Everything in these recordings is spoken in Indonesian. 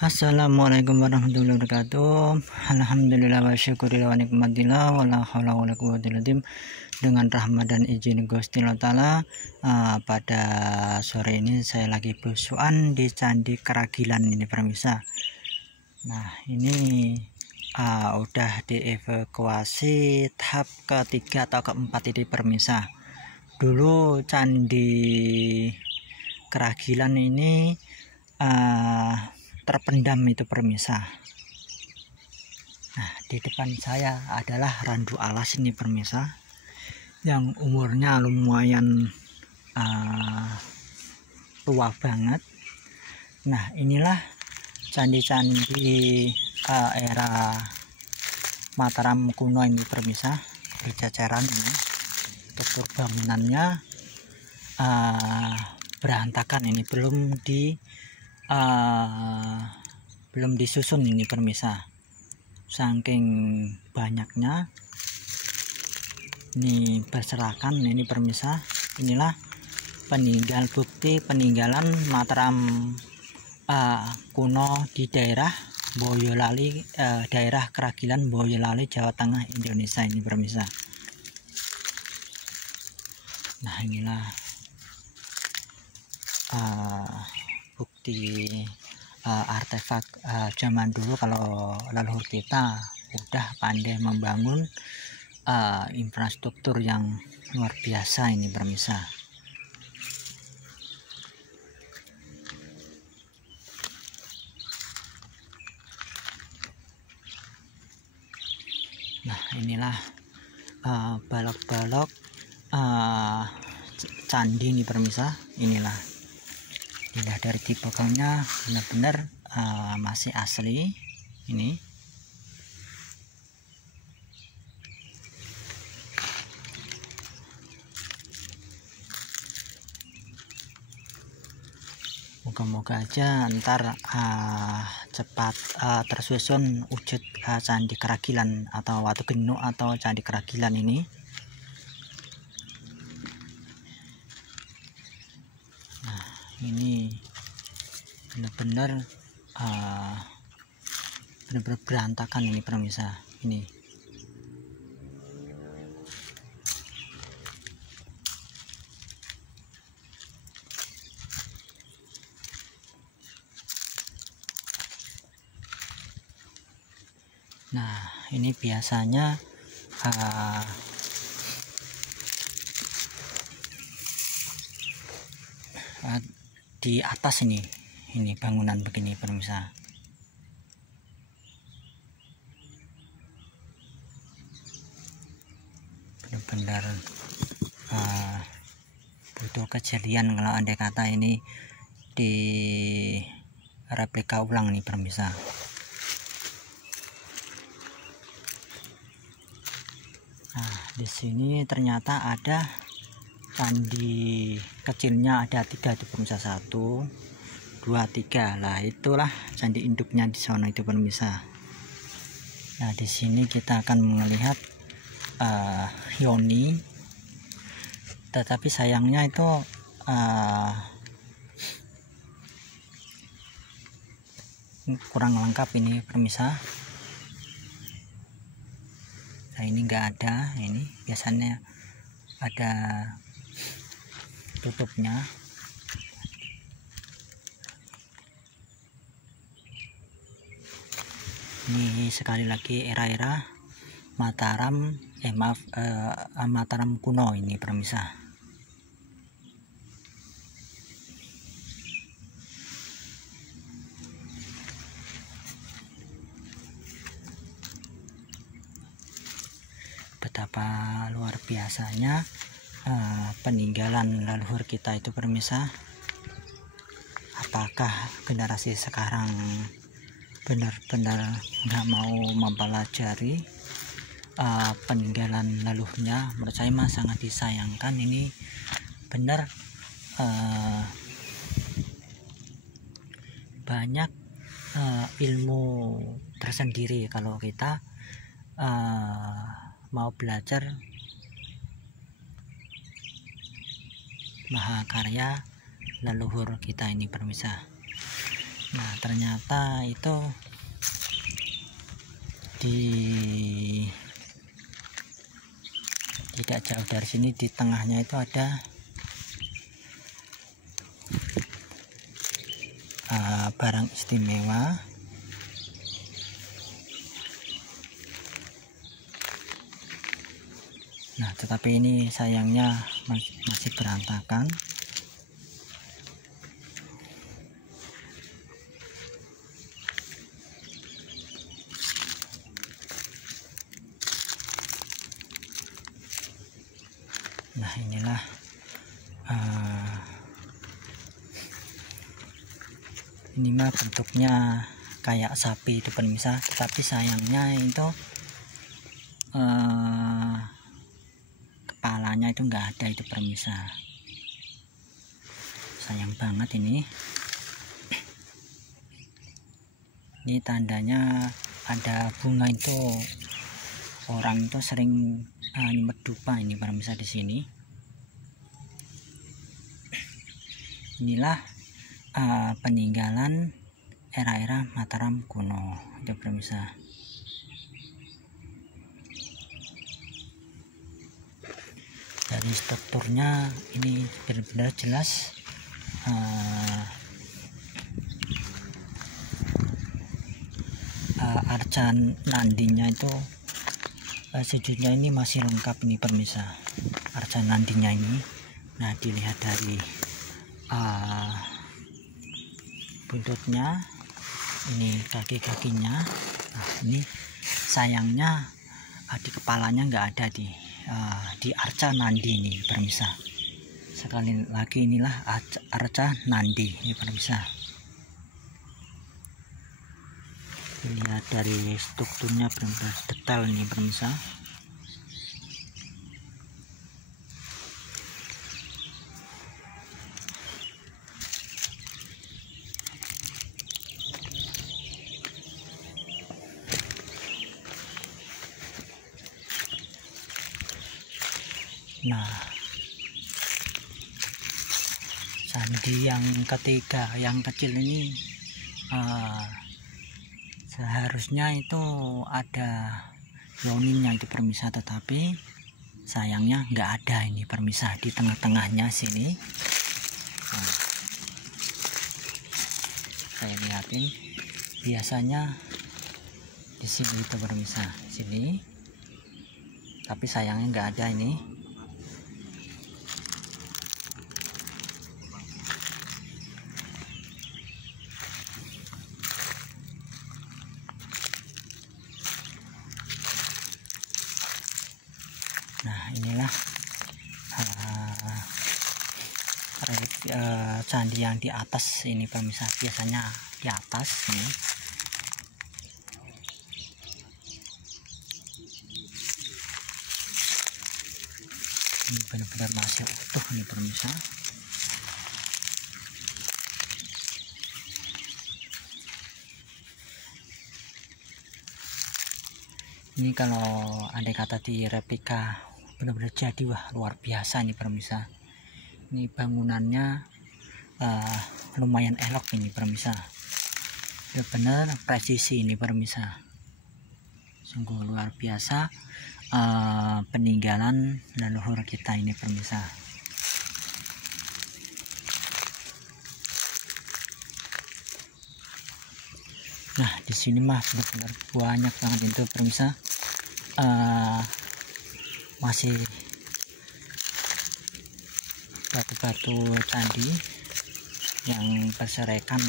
Assalamualaikum warahmatullahi wabarakatuh. Alhamdulillah wa syukurillah wa nikmatillah wa la haula wa la quwwata illa billah. Dengan rahmat dan izin Gusti Allah Ta'ala, pada sore ini saya lagi besuan di Candi Keragilan ini pemirsa. Nah ini udah dievakuasi tahap ketiga atau keempat ini pemirsa. Dulu Candi Keragilan ini terpendam itu pemirsa. Nah di depan saya adalah randu alas ini pemirsa, yang umurnya lumayan tua banget. Nah inilah candi-candi era Mataram kuno ini pemirsa, berjajaran ini. Struktur bangunannya berantakan ini, belum disusun ini pemirsa, saking banyaknya ini berserakan ini pemirsa. Inilah bukti peninggalan Mataram kuno di daerah Boyolali, daerah Keragilan Boyolali, Jawa Tengah, Indonesia ini pemirsa. Nah inilah bukti artefak zaman dulu. Kalau leluhur kita udah pandai membangun infrastruktur yang luar biasa ini pemirsa. Nah inilah balok-balok candi ini pemirsa. Inilah dilihat dari tipokalnya, benar-benar masih asli ini. Moga-moga aja ntar cepat tersusun wujud Candi Keragilan atau Watu Genuk atau Candi Keragilan ini. Nah ini benar-benar berantakan ini pemirsa. Ini nah ini biasanya di atas ini bangunan begini pemirsa. Benar-benar butuh kejelian kalau andai kata ini di replika ulang nih pemirsa. Nah di sini ternyata ada candi kecilnya, ada 3 itu pemirsa, 1, 2, 3 lah, itulah candi induknya di sana itu pemirsa. Nah di sini kita akan melihat Yoni, tetapi sayangnya itu kurang lengkap ini pemirsa. Nah ini enggak ada, ini biasanya ada tutupnya. Ini sekali lagi era-era Mataram Mataram kuno ini pemirsa. Betapa luar biasanya peninggalan leluhur kita itu pemirsa. Apakah generasi sekarang benar-benar nggak mau mempelajari peninggalan leluhurnya? Menurut saya mah sangat disayangkan. Ini benar banyak ilmu tersendiri kalau kita mau belajar mahakarya leluhur kita ini pemirsa. Nah ternyata itu tidak jauh dari sini, di tengahnya itu ada barang istimewa. Nah, tetapi ini sayangnya masih berantakan. Nah, inilah ini mah bentuknya kayak sapi itu pemirsa, tetapi sayangnya itu kepalanya itu enggak ada itu pemirsa. Sayang banget ini. Ini tandanya ada bunga itu, orang itu sering nyemet dupa ini pemirsa di sini. Inilah peninggalan era-era Mataram kuno itu pemirsa. Dari strukturnya ini benar-benar jelas arca nandinya itu sejujurnya ini masih lengkap ini pemirsa, arca nandinya ini. Nah, dilihat dari buntutnya, ini kaki-kakinya. Nah, ini sayangnya di kepalanya nggak ada di arca nandi ini pemirsa. Sekali lagi, inilah arca nandi ini pemirsa. Lihat dari strukturnya benar-benar detail ini pemirsa. Nah, candi yang ketiga, yang kecil ini seharusnya itu ada yoninya itu permisa, tetapi sayangnya nggak ada ini permisa di tengah-tengahnya sini. Nah, saya lihatin biasanya di sini itu permisa sini, tapi sayangnya nggak ada ini. Nah, inilah candi yang di atas ini pemirsa, biasanya di atas ini. Ini benar-benar masih utuh nih pemirsa. Ini kalau andai kata di replika benar-benar jadi, wah luar biasa nih pemirsa. Ini bangunannya lumayan elok ini pemirsa, benar-benar presisi ini pemirsa, sungguh luar biasa peninggalan leluhur kita ini pemirsa. Nah, di sini mah benar-benar banyak banget itu pemirsa, masih batu-batu candi yang berserakan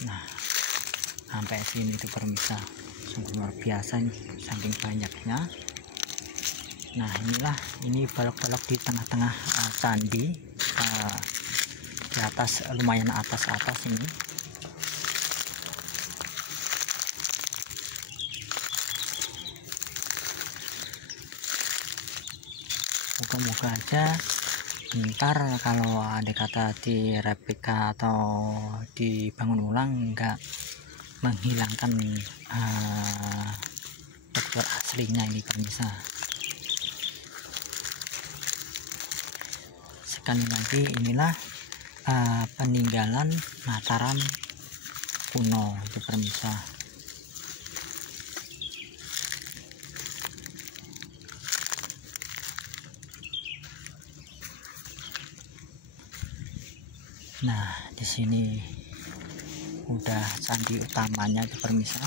nah sampai sini itu pemirsa, sungguh luar biasa nih, saking banyaknya. Nah, inilah, ini balok-balok di tengah-tengah candi, di atas, lumayan atas ini. Moga-moga aja ntar kalau ada kata direplika atau dibangun ulang enggak menghilangkan struktur aslinya ini pemirsa. Sekali lagi, inilah peninggalan Mataram kuno itu pemirsa. Nah, di sini udah candi utamanya itu pemirsa.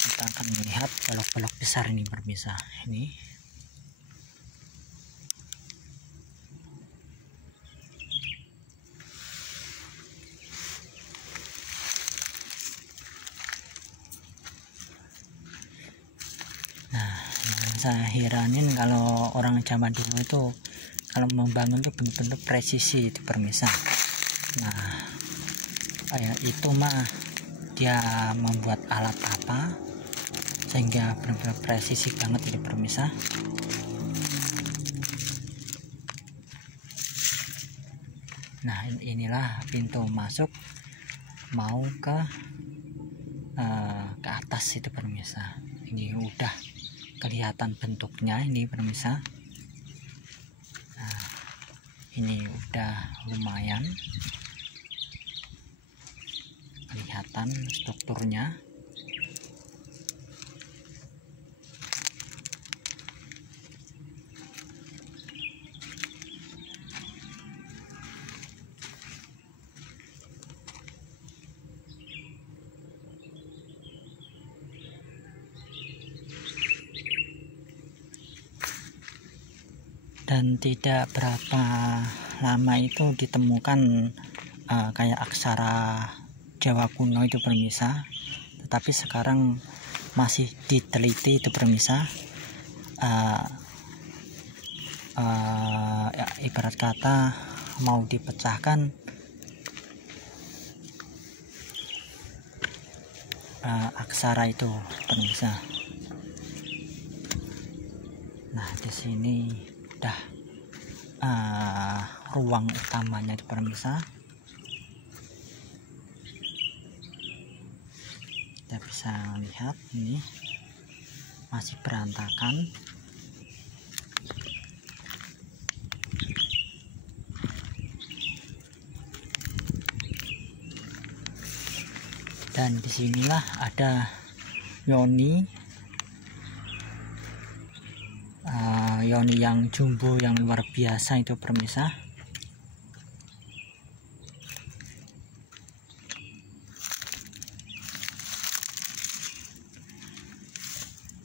Kita akan melihat balok-balok besar ini pemirsa. Ini saya heranin kalau orang zaman dulu itu kalau membangun itu benar-benar presisi itu pemirsa. Nah, kayak itu mah dia membuat alat apa sehingga benar-benar presisi banget itu pemirsa. Nah, inilah pintu masuk mau ke atas itu pemirsa. Ini udah kelihatan bentuknya ini pemirsa. Nah, ini udah lumayan kelihatan strukturnya. Dan tidak berapa lama itu ditemukan kayak aksara Jawa kuno itu pemirsa. Tetapi sekarang masih diteliti itu pemirsa. Ya, ibarat kata mau dipecahkan aksara itu pemirsa. Nah, di sini udah ruang utamanya itu pemirsa. Kita bisa lihat ini masih berantakan. Dan disinilah ada Yoni yang jumbo yang luar biasa itu pemirsa.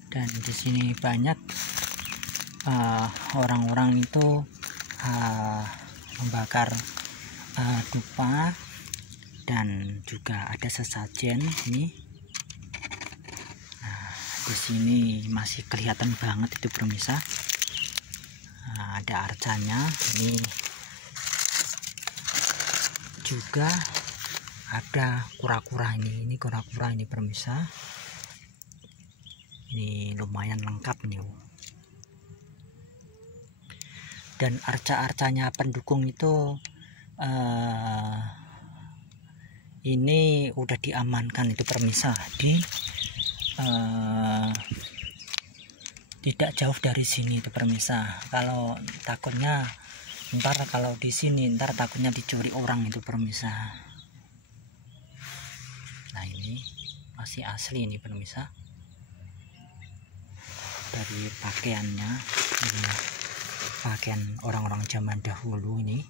Dan di sini banyak orang-orang itu membakar dupa dan juga ada sesajen ini. Nah, di sini masih kelihatan banget itu pemirsa. Ada arcanya ini, juga ada kura-kura ini kura-kura ini pemirsa. Ini lumayan lengkap nih. Dan arca-arcanya pendukung itu ini udah diamankan itu pemirsa di tidak jauh dari sini itu pemirsa. Kalau takutnya ntar kalau di sini ntar takutnya dicuri orang itu pemirsa. Nah, ini masih asli ini pemirsa. Dari pakaiannya, ini pakaian orang-orang zaman dahulu ini.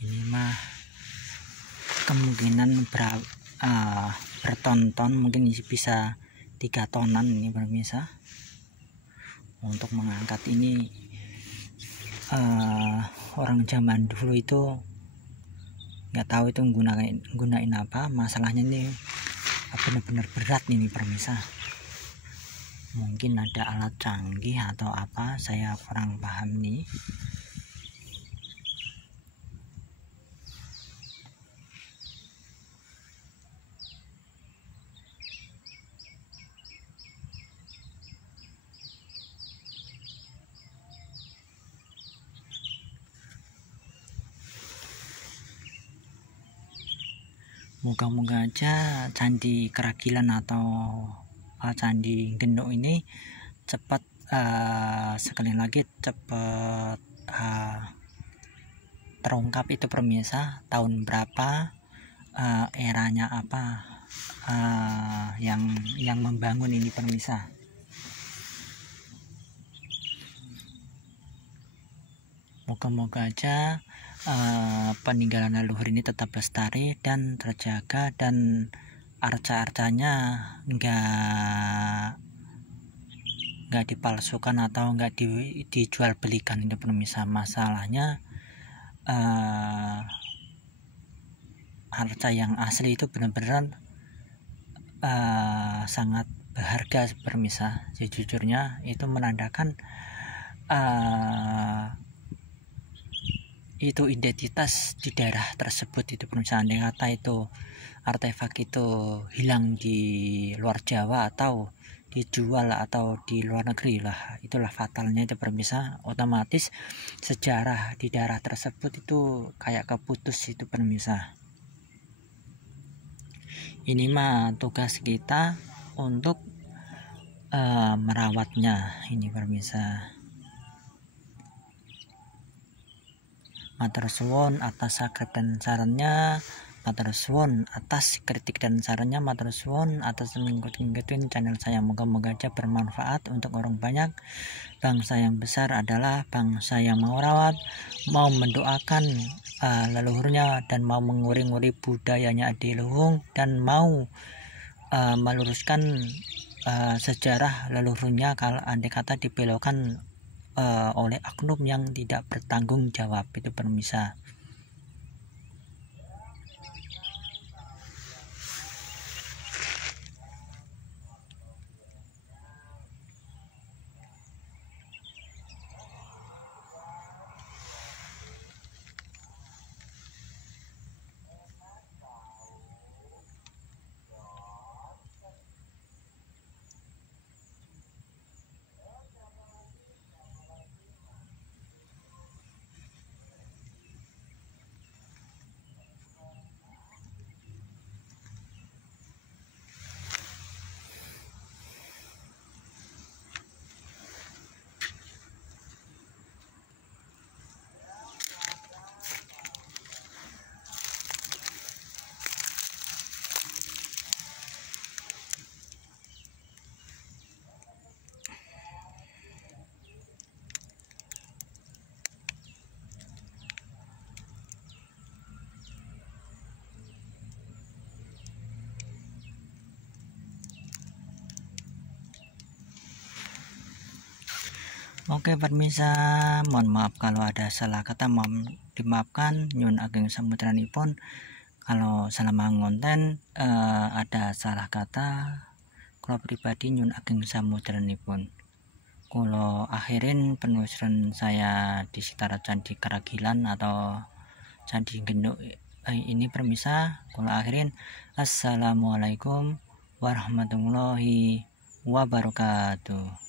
Ini mah kemungkinan berton-ton, mungkin bisa 3 tonan ini pemirsa. Untuk mengangkat ini orang zaman dulu itu nggak tahu itu gunain apa. Masalahnya ini benar-benar berat ini pemirsa. Mungkin ada alat canggih atau apa, saya kurang paham nih. Moga-moga aja Candi Keragilan atau Candi Genduk ini cepat, sekali lagi cepat terungkap itu pemirsa, tahun berapa, eranya apa, yang membangun ini pemirsa. Moga-moga aja peninggalan leluhur ini tetap lestari dan terjaga, dan arca-arcanya nggak dipalsukan atau nggak dijual belikan itu pemirsa. Masalahnya arca yang asli itu benar-benar sangat berharga pemirsa. Sejujurnya itu menandakan itu identitas di daerah tersebut itu pemirsa. Andai kata itu artefak itu hilang di luar Jawa atau dijual atau di luar negeri lah, itulah fatalnya itu pemirsa. Otomatis sejarah di daerah tersebut itu kayak keputus itu pemirsa. Ini mah tugas kita untuk merawatnya ini pemirsa. Matur suwun atas sakrep dan sarannya, matur suwun atas kritik dan sarannya, matur suwun atas mengikuti channel saya. Moga-moga aja bermanfaat untuk orang banyak. Bangsa yang besar adalah bangsa yang mau rawat, mau mendoakan leluhurnya, dan mau menguri-nguri budayanya adiluhung, dan mau meluruskan sejarah leluhurnya kalau andai kata dibelokkan oleh oknum yang tidak bertanggung jawab itu pemirsa. Oke pemirsa, mohon maaf kalau ada salah kata, mohon dimaafkan. Nyun ageng samudranipun kalau selama konten ada salah kata, kalau pribadi nyun ageng samudranipun. Kalau akhirin penelusuran saya di sekitar Candi Keragilan atau Candi Genduk ini pemirsa, kalau akhirin assalamualaikum warahmatullahi wabarakatuh.